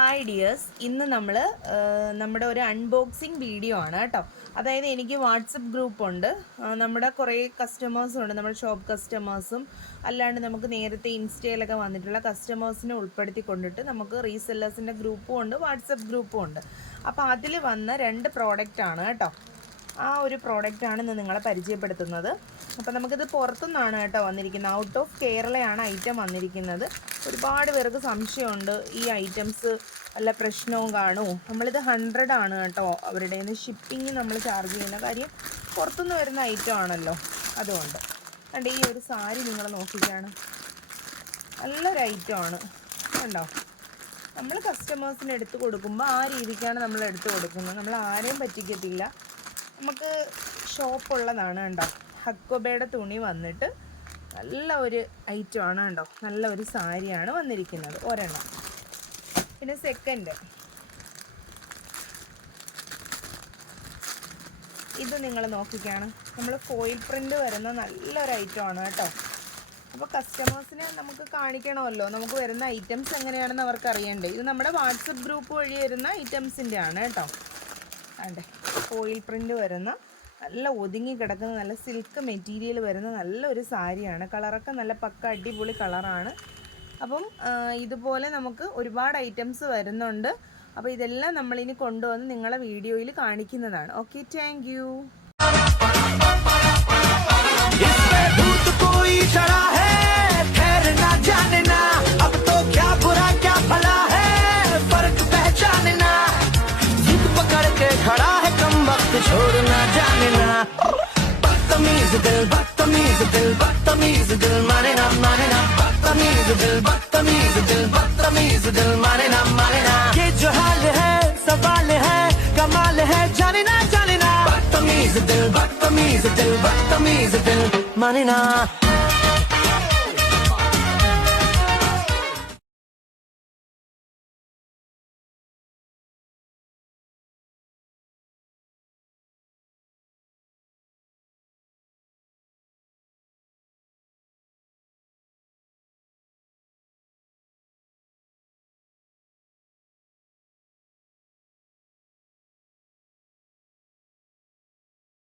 Hi dears, ഇന്ന് നമ്മൾ നമ്മുടെ ഒരു അൺബോക്സിങ് വീഡിയോ ആണ് കേട്ടോ. അതായത് എനിക്ക് വാട്സപ്പ് ഗ്രൂപ്പുണ്ട്, നമ്മുടെ കുറേ കസ്റ്റമേഴ്സും ഉണ്ട്, നമ്മുടെ ഷോപ്പ് കസ്റ്റമേഴ്സും അല്ലാണ്ട് നമുക്ക് നേരത്തെ ഇൻസ്റ്റയിലൊക്കെ വന്നിട്ടുള്ള കസ്റ്റമേഴ്സിനെ ഉൾപ്പെടുത്തി കൊണ്ടിട്ട് നമുക്ക് റീസെല്ലേഴ്സിൻ്റെ ഗ്രൂപ്പും ഉണ്ട്, വാട്സപ്പ് ഗ്രൂപ്പും ഉണ്ട്. അപ്പോൾ അതിൽ വന്ന 2 പ്രോഡക്റ്റാണ് കേട്ടോ. ആ ഒരു പ്രോഡക്റ്റാണ് ഇന്ന് നിങ്ങളെ പരിചയപ്പെടുത്തുന്നത്. അപ്പോൾ നമുക്കിത് പുറത്തുനിന്നാണ് കേട്ടോ വന്നിരിക്കുന്നത്, ഔട്ട് ഓഫ് കേരളയാണ് ഐറ്റം വന്നിരിക്കുന്നത്. ഒരുപാട് പേർക്ക് സംശയമുണ്ട് ഈ ഐറ്റംസ് വല്ല പ്രശ്നവും കാണുമോ. നമ്മളിത് 100 ആണ് കേട്ടോ അവരുടെ നിന്ന് ഷിപ്പിങ് നമ്മൾ ചാർജ് ചെയ്യുന്ന കാര്യം, പുറത്തുനിന്ന് വരുന്ന ഐറ്റം ആണല്ലോ, അതുകൊണ്ട്. കണ്ട് ഈ ഒരു സാരി നിങ്ങൾ നോക്കിക്കാണ്, നല്ലൊരു ഐറ്റമാണ് കണ്ടോ. നമ്മൾ കസ്റ്റമേഴ്സിന് എടുത്ത് കൊടുക്കുമ്പോൾ ആ രീതിക്കാണ് നമ്മൾ എടുത്ത് കൊടുക്കുന്നത്, നമ്മൾ ആരെയും പറ്റിക്കത്തില്ല. നമുക്ക് ഷോപ്പുള്ളതാണ് കണ്ടോ. ഹക്കോബയുടെ തുണി വന്നിട്ട് നല്ല ഒരു ഐറ്റമാണ് കണ്ടോ, നല്ല ഒരു സാരിയാണ് വന്നിരിക്കുന്നത് ഒരെണ്ണം. പിന്നെ സെക്കൻഡ് ഇത് നിങ്ങൾ നോക്കിക്കാണ്, നമ്മൾ ഫോയിൽ പ്രിൻ്റ് വരുന്ന നല്ലൊരു ഐറ്റമാണ് കേട്ടോ. അപ്പോൾ കസ്റ്റമേഴ്സിനെ നമുക്ക് കാണിക്കണമല്ലോ, നമുക്ക് വരുന്ന ഐറ്റംസ് എങ്ങനെയാണെന്ന് അവർക്ക് അറിയണ്ടേ. ഇത് നമ്മുടെ വാട്സപ്പ് ഗ്രൂപ്പ് വഴി വരുന്ന ഐറ്റംസിൻ്റെ ആണ് കേട്ടോ. അതെ, ഫോയിൽ പ്രിൻ്റ് വരുന്ന നല്ല ഒതുങ്ങി കിടക്കുന്ന നല്ല സിൽക്ക് മെറ്റീരിയൽ വരുന്ന നല്ലൊരു സാരിയാണ്. കളറൊക്കെ നല്ല പക്ക അടിപൊളി കളറാണ്. അപ്പം ഇതുപോലെ നമുക്ക് ഒരുപാട് ഐറ്റംസ് വരുന്നുണ്ട്. അപ്പോൾ ഇതെല്ലാം നമ്മളിനി കൊണ്ടുവന്ന് നിങ്ങളെ വീഡിയോയിൽ കാണിക്കുന്നതാണ്. Okay, thank you. छोड़ना जाने ना बदतमीज दिल बदतमीज दिल बदतमीज दिल माने ना बदतमीज दिल बदतमीज दिल बदतमीज दिल माने ना ये जो हाल है सवाल है कमाल है जाने ना बदतमीज दिल बदतमीज दिल बदतमीज दिल माने ना।